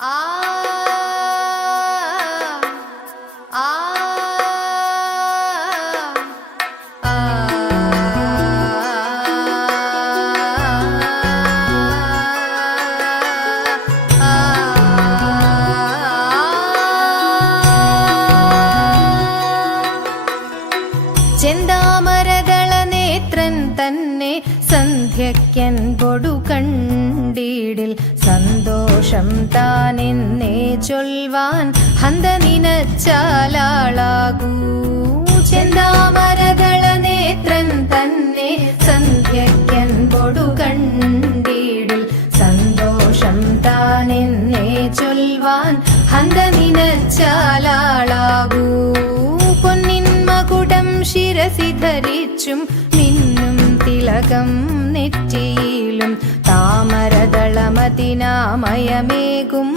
ആ ആ ആ ചെന്താമരദള നേത്രൻ തന്നെ സന്ധ്യയ്ക്കൻപൊടു കണ്ടീടിൽ സന്തോഷം താനെന്നേ ചൊൽവാൻ ഹന്ത നിനച്ചാലാളാകൂ. ചെന്താമരദള നേത്രൻ തന്നെ സന്ധ്യയ്ക്കൻപൊടു കണ്ടീടിൽ സന്തോഷം താനെന്നേ ചൊൽവാൻ ഹന്ത നിനച്ചാലാളാകൂ. പൊന്നിൻ മകുടം ശിരസി ധരിച്ചും മിന്നും തിലകം നെറ്റിയിലും താമരദളമതിനാമയമേകും